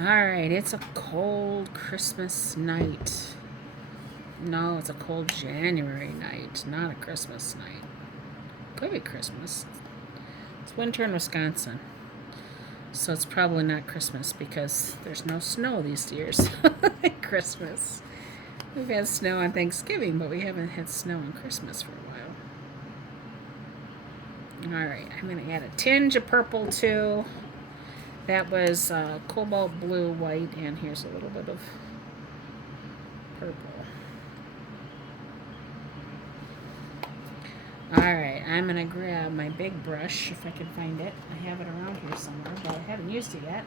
Alright, it's a cold Christmas night. No, it's a cold January night, not a Christmas night. Could be Christmas. It's winter in Wisconsin. So it's probably not Christmas because there's no snow these years. Christmas. We've had snow on Thanksgiving, but we haven't had snow on Christmas for a while. Alright, I'm going to add a tinge of purple too. That was cobalt blue, white, and here's a little bit of purple. Alright, I'm going to grab my big brush, if I can find it. I have it around here somewhere, but I haven't used it yet.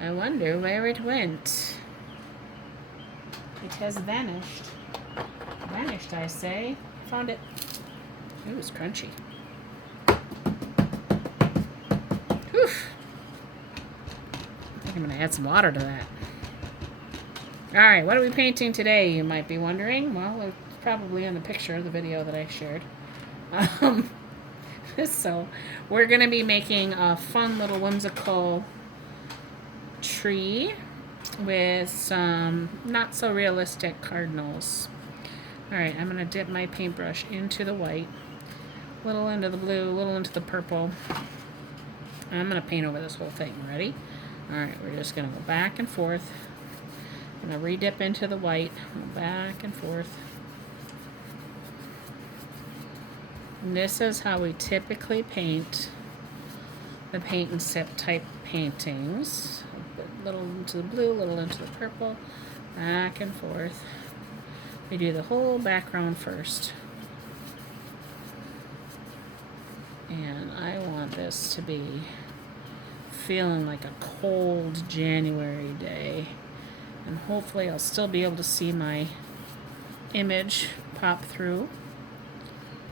I wonder where it went. It has vanished. Vanished, I say. Found it. It was crunchy. Whew. I think I'm going to add some water to that. Alright, what are we painting today, you might be wondering? Well, it's probably in the picture of the video that I shared. So, we're going to be making a fun little whimsical tree with some not so realistic cardinals. Alright, I'm going to dip my paintbrush into the white, a little into the blue, a little into the purple. I'm going to paint over this whole thing. Ready? Alright, we're just going to go back and forth. I'm going to re-dip into the white, go back and forth. And this is how we typically paint the paint and sip type paintings. A little into the blue, a little into the purple, back and forth. We do the whole background first. And I want this to be feeling like a cold January day. And hopefully I'll still be able to see my image pop through.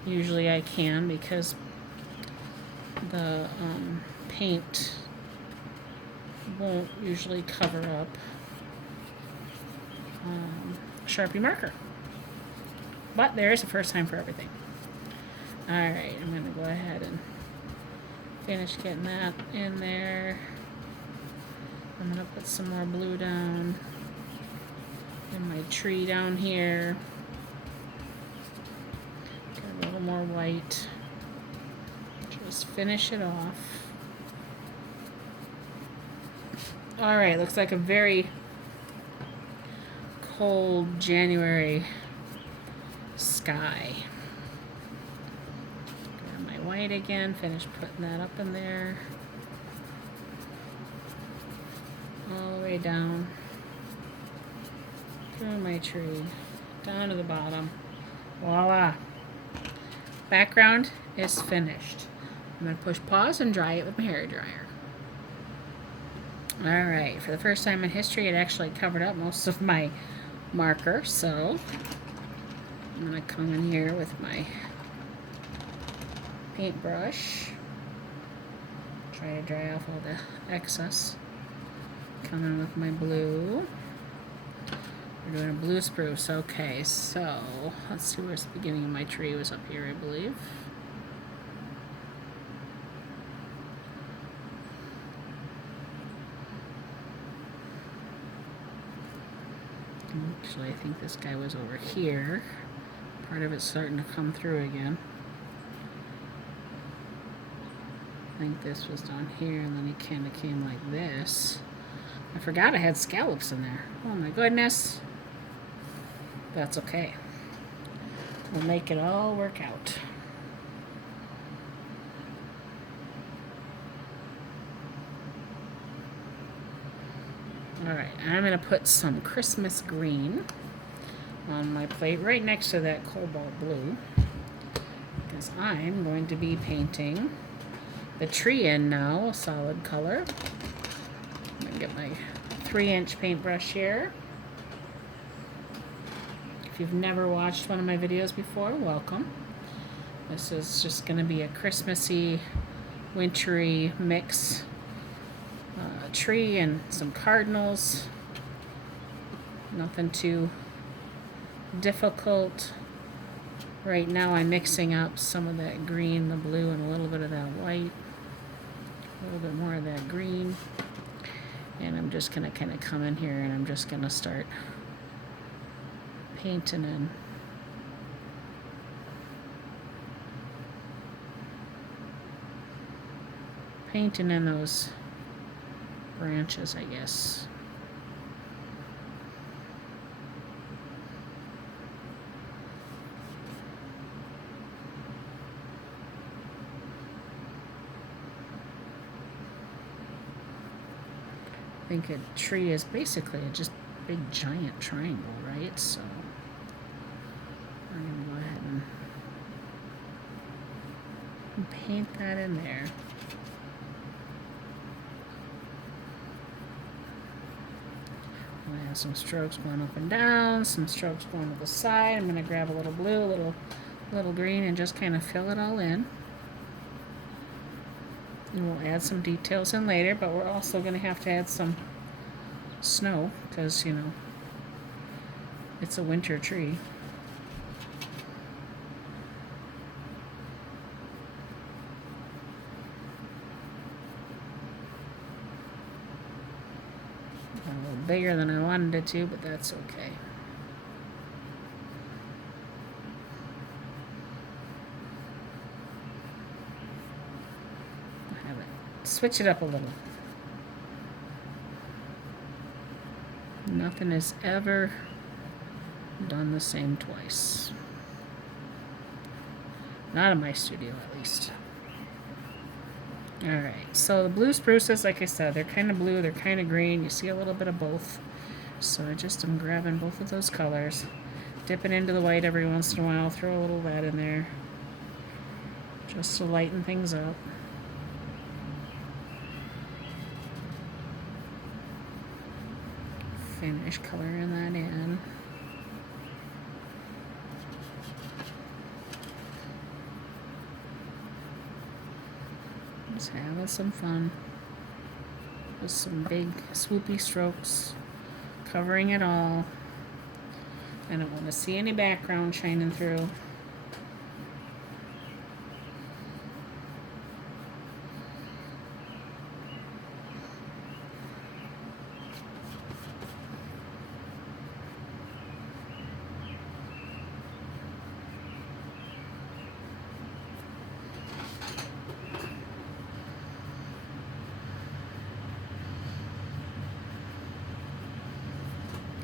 Usually I can because the paint won't usually cover up Sharpie marker. But there is a first time for everything. Alright, I'm going to go ahead and finish getting that in there. I'm going to put some more blue down in my tree down here. Get a little more white. Just finish it off. Alright, looks like a very cold January sky. Grab my white again, finish putting that up in there. All the way down through my tree, down to the bottom. Voila! Background is finished. I'm going to push pause and dry it with my hair dryer. Alright, for the first time in history it actually covered up most of my marker, so I'm going to come in here with my paintbrush. Try to dry off all the excess. Come in with my blue. We're doing a blue spruce. Okay, so let's see where's the beginning of my tree was up here, I believe. Actually, I think this guy was over here. Part of it's starting to come through again. I think this was down here, and then it kind of came like this. I forgot I had scallops in there. Oh my goodness. That's okay. We'll make it all work out. Alright, I'm going to put some Christmas green on my plate right next to that cobalt blue, because I'm going to be painting the tree in now, a solid color. I'm going to get my 3-inch paintbrush here. If you've never watched one of my videos before, welcome. This is just going to be a Christmassy, wintry mix. Tree and some cardinals. Nothing too difficult. Right now I'm mixing up some of that green, the blue, and a little bit of that white. A little bit more of that green. And I'm just going to kind of come in here and I'm just going to start painting in. Painting in those branches, I guess. I think a tree is basically a just big giant triangle, right? So we're going to go ahead and paint that in there. I have some strokes going up and down, some strokes going to the side. I'm going to grab a little blue, little green, and just kind of fill it all in. And we'll add some details in later, but we're also going to have to add some snow because, you know, it's a winter tree. A little bigger than I wanted it to, but that's okay. Switch it up a little. Nothing is ever done the same twice. Not in my studio, at least. Alright, so the blue spruces, like I said, they're kind of blue, they're kind of green. You see a little bit of both. So I'm grabbing both of those colors. Dipping into the white every once in a while. Throw a little of that in there. Just to lighten things up. Finish coloring that in. Just having some fun with some big swoopy strokes, covering it all. I don't want to see any background shining through.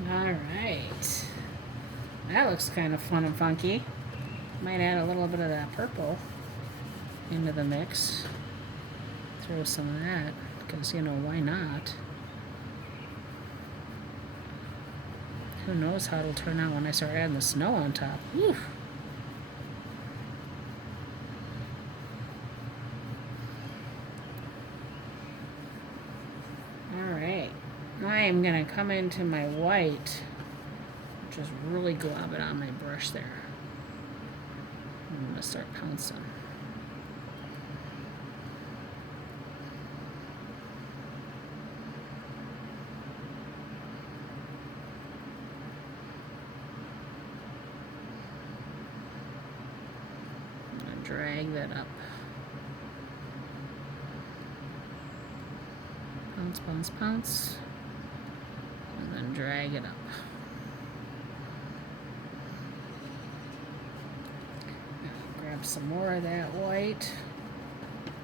Alright, that looks kind of fun and funky. Might add a little bit of that purple into the mix. Throw some of that, because, you know, why not? Who knows how it'll turn out when I start adding the snow on top. Whew. Alright, I am going to come into my white, just really glob it on my brush there. I'm going to start pouncing. I'm going to drag that up. Pounce, pounce, pounce. And then drag it up. Grab some more of that white.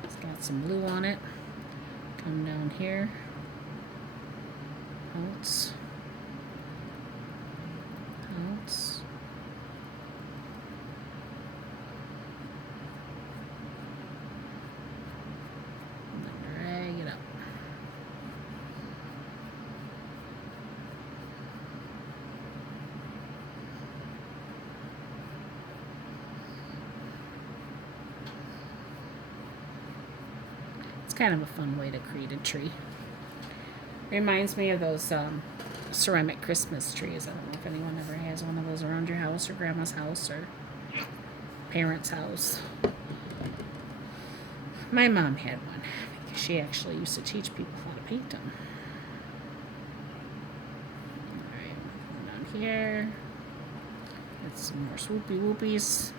It's got some blue on it. Come down here. Pounce. Pounce. And then drag it up. It's kind of a fun way to create a tree. Reminds me of those ceramic Christmas trees. I don't know if anyone ever has one of those around your house or grandma's house or parents' house. My mom had one. She actually used to teach people how to paint them. Alright, down here. Get some more swoopy whoopies.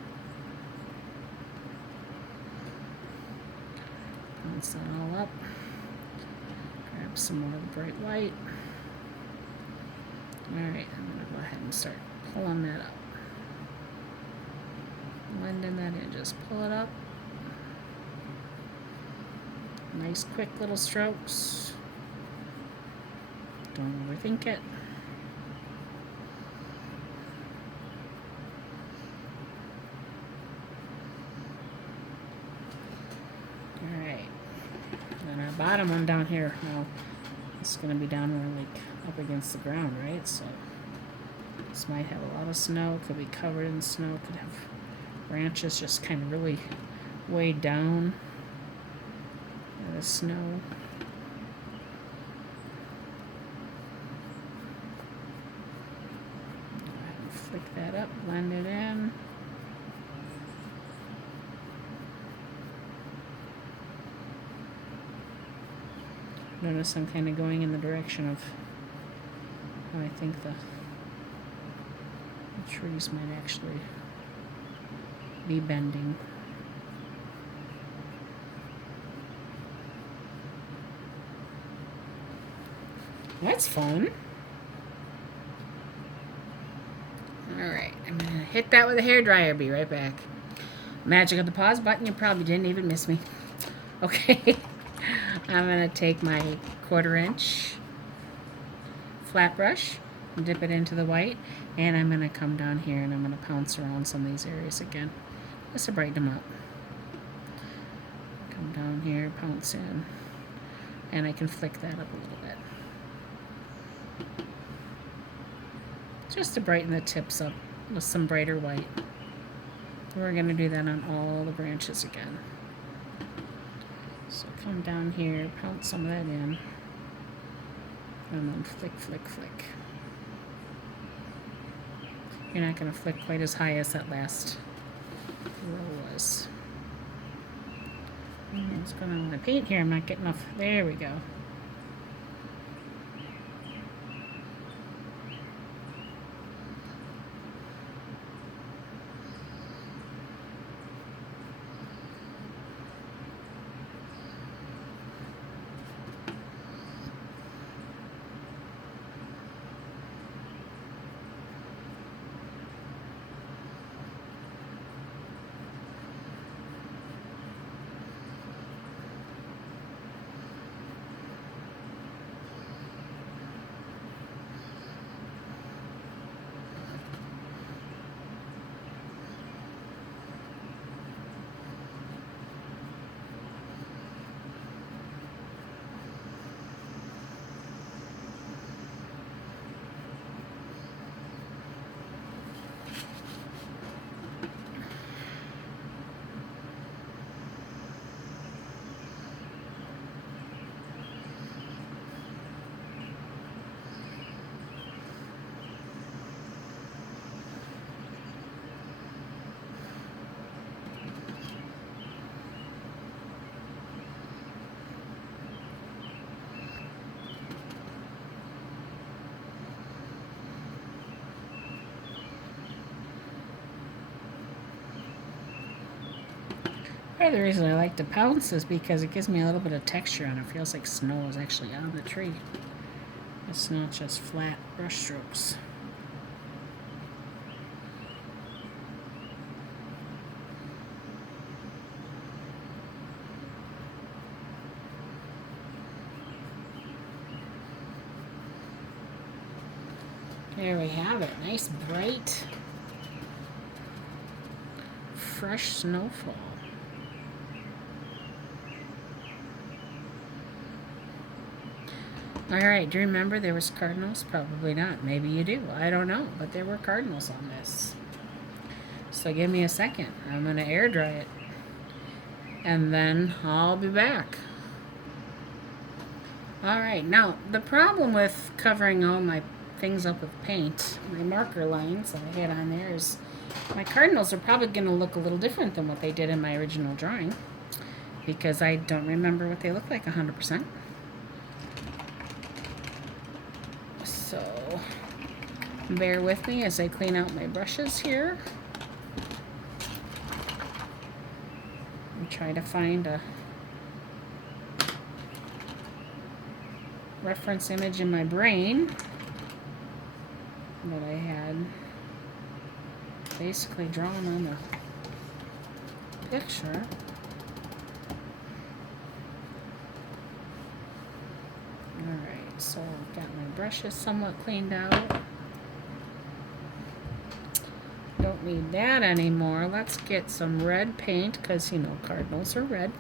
Bounce that all up. Grab some more of the bright white. Alright, I'm going to go ahead and start pulling that up. Blending that in, just pull it up. Nice quick little strokes. Don't overthink it. Alright. And our bottom one down here, now it's going to be down more like up against the ground, right? So this might have a lot of snow, could be covered in snow, could have branches just kind of really weighed down by the snow. Go ahead and flick that up, blend it in. Notice I'm kind of going in the direction of how I think the trees might actually be bending. That's fun. Alright, I'm going to hit that with a hairdryer. Be right back. Magic of the pause button. You probably didn't even miss me. Okay. I'm going to take my 1/4 inch flat brush and dip it into the white, and I'm going to come down here and I'm going to pounce around some of these areas again just to brighten them up. Come down here, pounce in, and I can flick that up a little bit just to brighten the tips up with some brighter white. We're going to do that on all the branches again. So come down here, pounce some of that in, and then flick, flick, flick. You're not going to flick quite as high as that last row was. What's going on with my paint here? I'm not getting enough. There we go. Part of the reason I like to pounce is because it gives me a little bit of texture and it feels like snow is actually on the tree. It's not just flat brush strokes. There we have it. Nice, bright, fresh snowfall. Alright, do you remember there was Cardinals? Probably not. Maybe you do. I don't know. But there were Cardinals on this. So give me a second. I'm going to air dry it. And then I'll be back. Alright, now the problem with covering all my things up with paint, my marker lines that I had on there, is my Cardinals are probably going to look a little different than what they did in my original drawing. Because I don't remember what they look like 100%. So, bear with me as I clean out my brushes here and try to find a reference image in my brain that I had basically drawn on the picture. Alright, so I've got my brushes somewhat cleaned out. Don't need that anymore. Let's get some red paint, because you know Cardinals are red.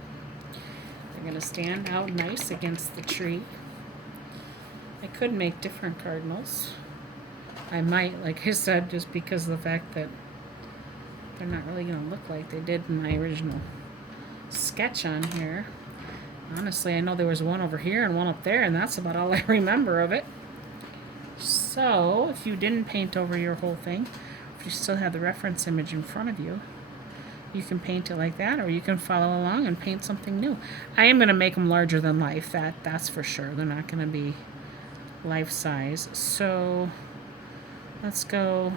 They're going to stand out nice against the tree. I could make different Cardinals. I might, like I said, just because of the fact that they're not really going to look like they did in my original sketch on here. Honestly, I know there was one over here and one up there, and that's about all I remember of it. So, if you didn't paint over your whole thing, if you still have the reference image in front of you, you can paint it like that, or you can follow along and paint something new. I am going to make them larger than life, that's for sure. They're not going to be life size. So, let's go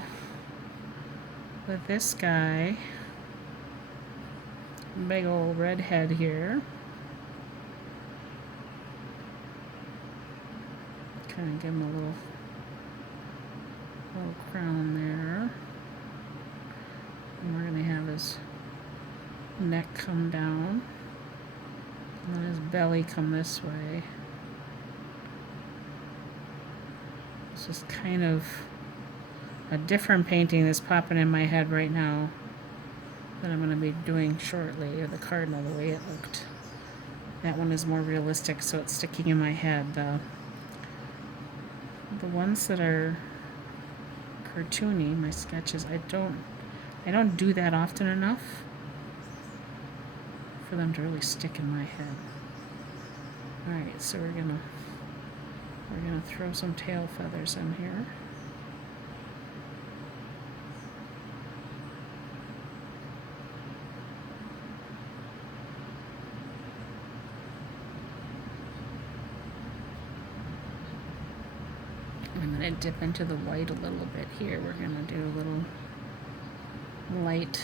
with this guy. Big old red head here. Kind of give him a little crown there. And we're going to have his neck come down. And then his belly come this way. It's just kind of a different painting that's popping in my head right now that I'm going to be doing shortly, or the cardinal, the way it looked. That one is more realistic, so it's sticking in my head. The ones that are cartoony, my sketches, I don't do that often enough for them to really stick in my head. Alright, so we're gonna throw some tail feathers in here. I'm going to dip into the white a little bit here. We're going to do a little light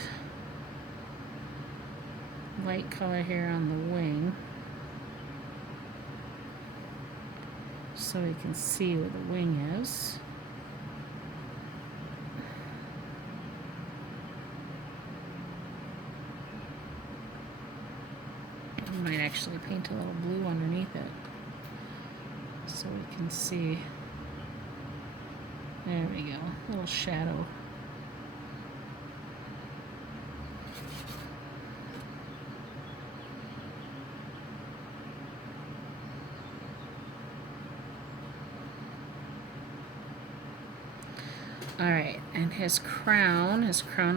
color here on the wing, so we can see where the wing is. I might actually paint a little blue underneath it so we can see. There we go, a little shadow. Alright, and his crown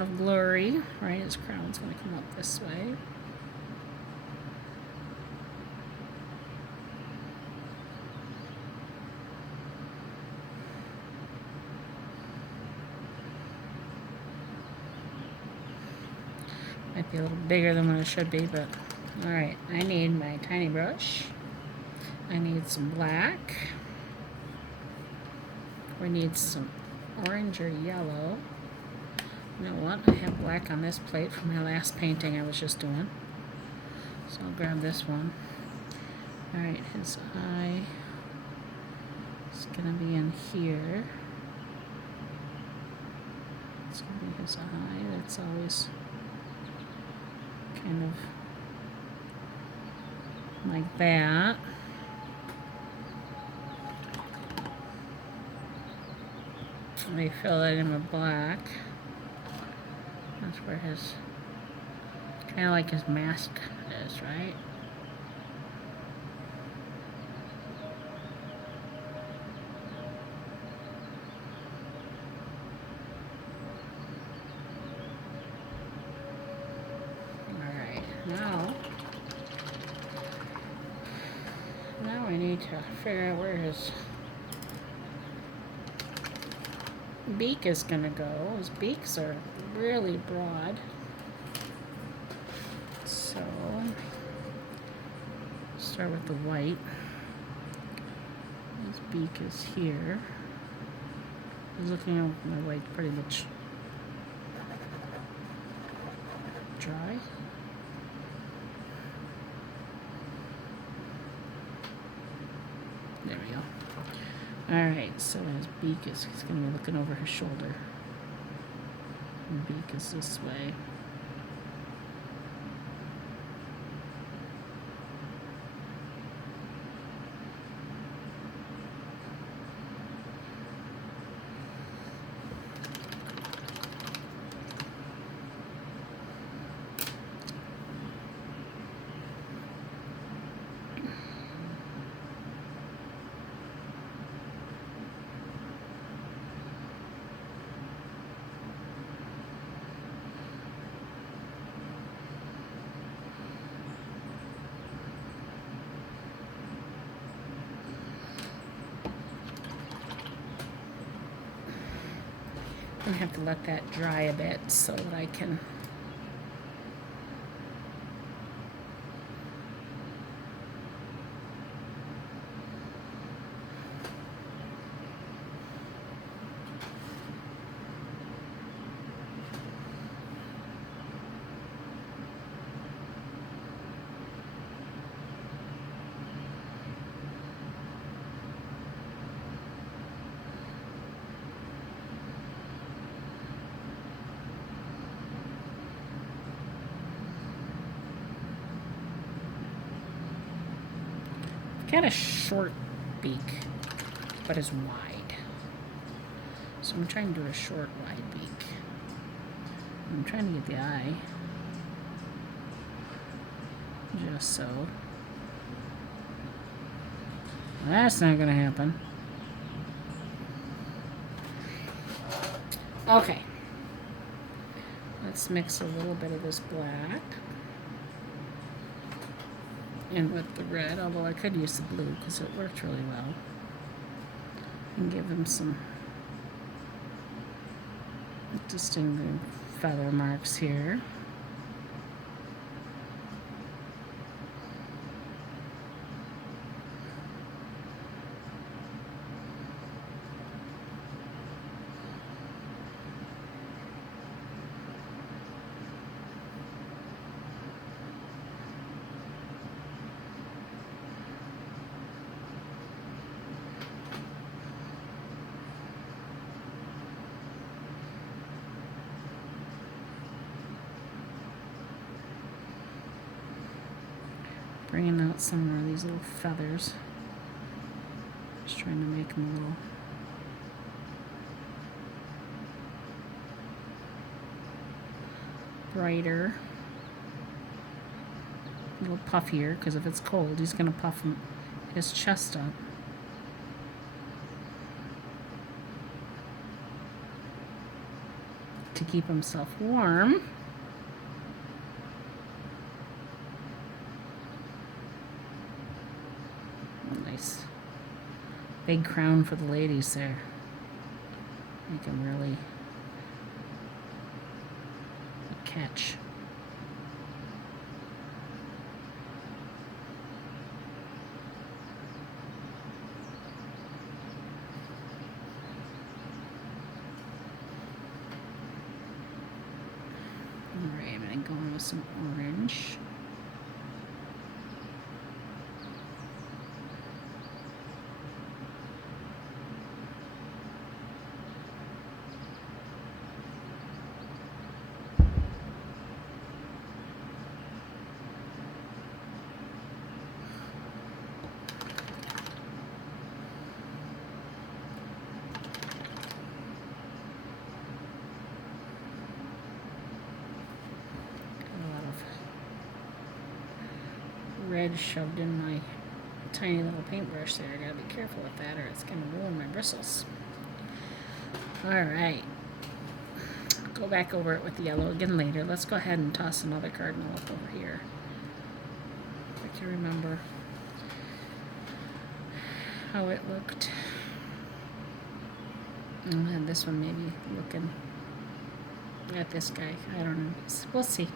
of glory, right? His crown's going to come up this way. Might be a little bigger than what it should be, but alright, I need my tiny brush. I need some black. We need some orange or yellow. You know what? I have black on this plate from my last painting I was just doing. So I'll grab this one. Alright, his eye is going to be in here. It's going to be his eye. That's always kind of like that. Let me fill that in with black. That's where his, kind of like his mask is, right? Now I need to figure out where his beak is gonna go. His beaks are really broad. So start with the white. His beak is here. I was looking at my white pretty much dry. There we go. Alright, so his beak is, he's going to be looking over his shoulder. And beak is this way. I'm going to have to let that dry a bit so that I can got a short beak, but is wide. So I'm trying to do a short, wide beak. I'm trying to get the eye, just so. That's not gonna happen. Okay. Let's mix a little bit of this black in with the red, although I could use the blue because it worked really well. And give him some distinguishing feather marks here. Bringing out some more of these little feathers. Just trying to make them a little brighter, a little puffier, because if it's cold, he's going to puff his chest up. To keep himself warm. Nice big crown for the ladies there. Make them really catch. Alright, I'm going to go in with some orange. Red shoved in my tiny little paintbrush there. I gotta be careful with that or it's gonna ruin my bristles. Alright. Go back over it with the yellow again later. Let's go ahead and toss another cardinal up over here. I can remember how it looked. And this one maybe looking at this guy. I don't know. We'll see.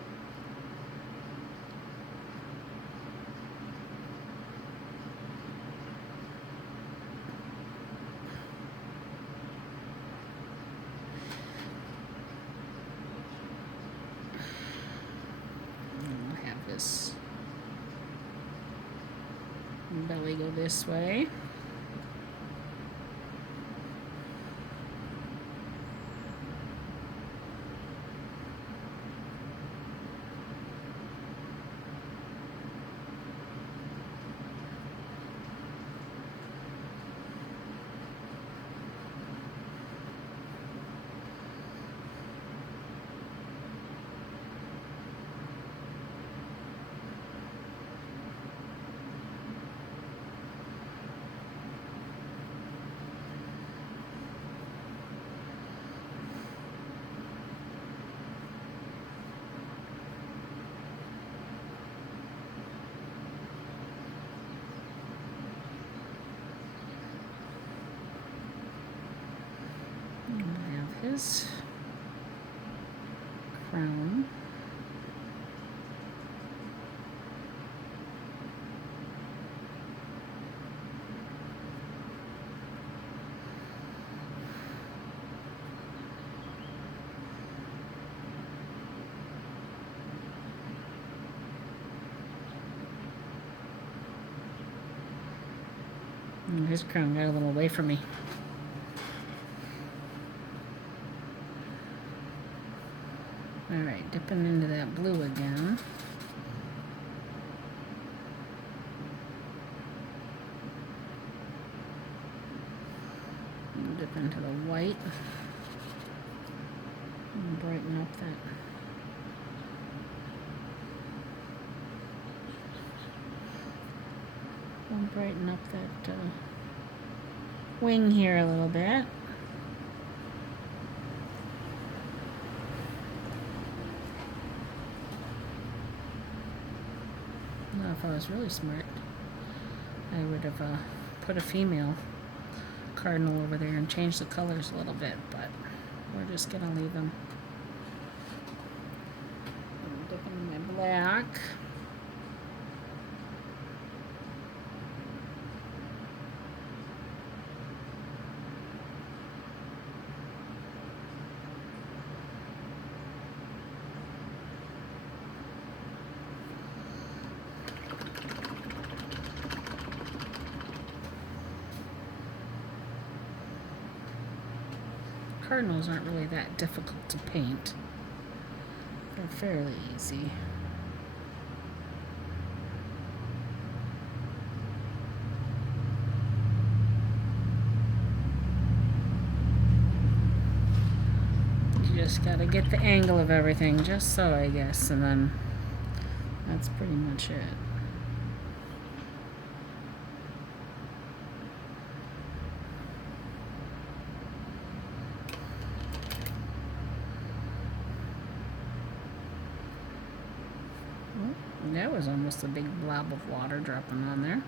Belly go this way. his crown. His crown got a little away from me. Alright, dipping into that blue again. Dip into the white. And brighten up that. And brighten up that wing here a little bit. Now, if I was really smart, I would have put a female cardinal over there and changed the colors a little bit, but we're just gonna leave them. I'm dipping my black. Cardinals aren't really that difficult to paint. They're fairly easy. You just gotta get the angle of everything just so, I guess, and then that's pretty much it. That was almost a big blob of water dropping on there.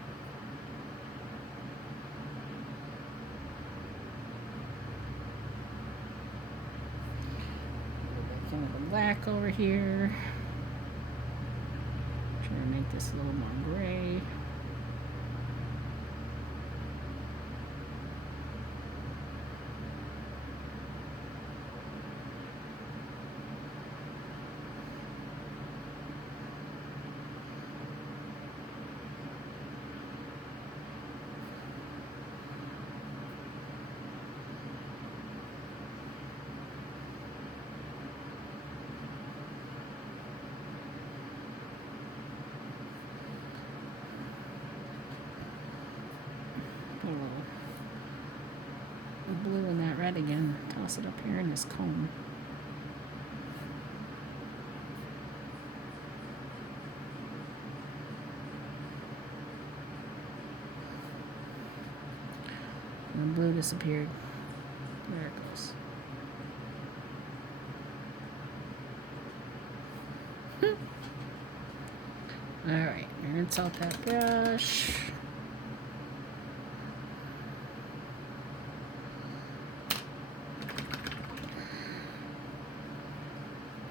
Some of the black over here. Try to make this a little more gray. Blue and that red again. Toss it up here in this comb. And the blue disappeared. There it goes. Alright, rinse out that brush.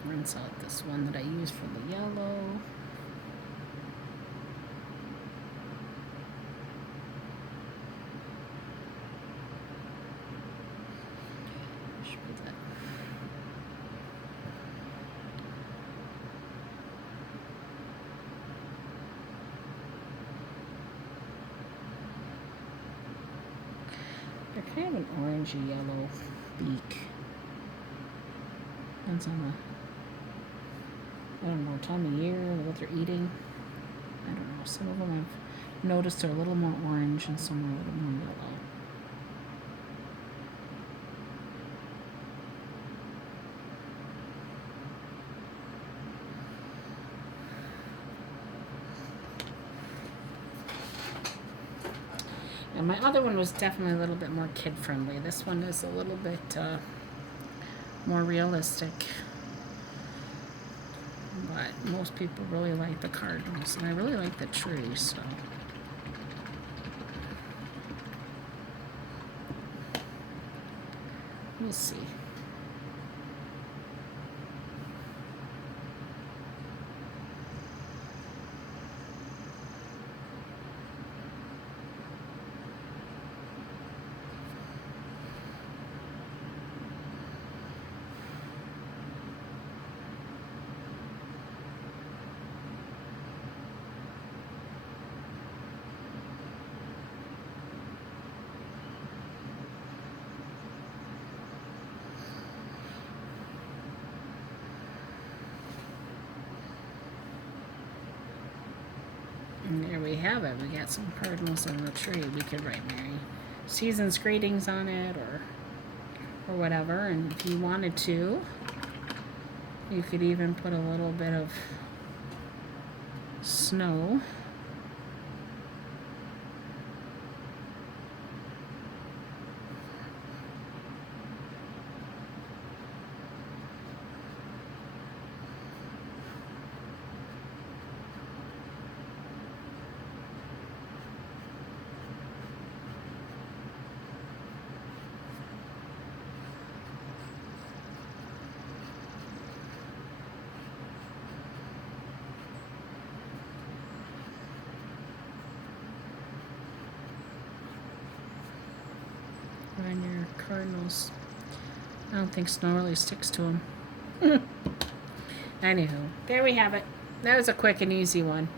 Rinse out this one that I used for the yellow. Should put that. They're kind of an orangey yellow beak. Depends on the, I don't know, time of year, what they're eating. I don't know. Some of them I've noticed are a little more orange and some are a little more yellow. And my other one was definitely a little bit more kid-friendly. This one is a little bit more realistic. But most people really like the Cardinals, and I really like the tree, so. We'll see. we have it. We got some cardinals on the tree. We could write Merry Season's Greetings on it, or whatever. And if you wanted to, you could even put a little bit of snow. On your cardinals. I don't think snow really sticks to them. Anywho, there we have it. That was a quick and easy one.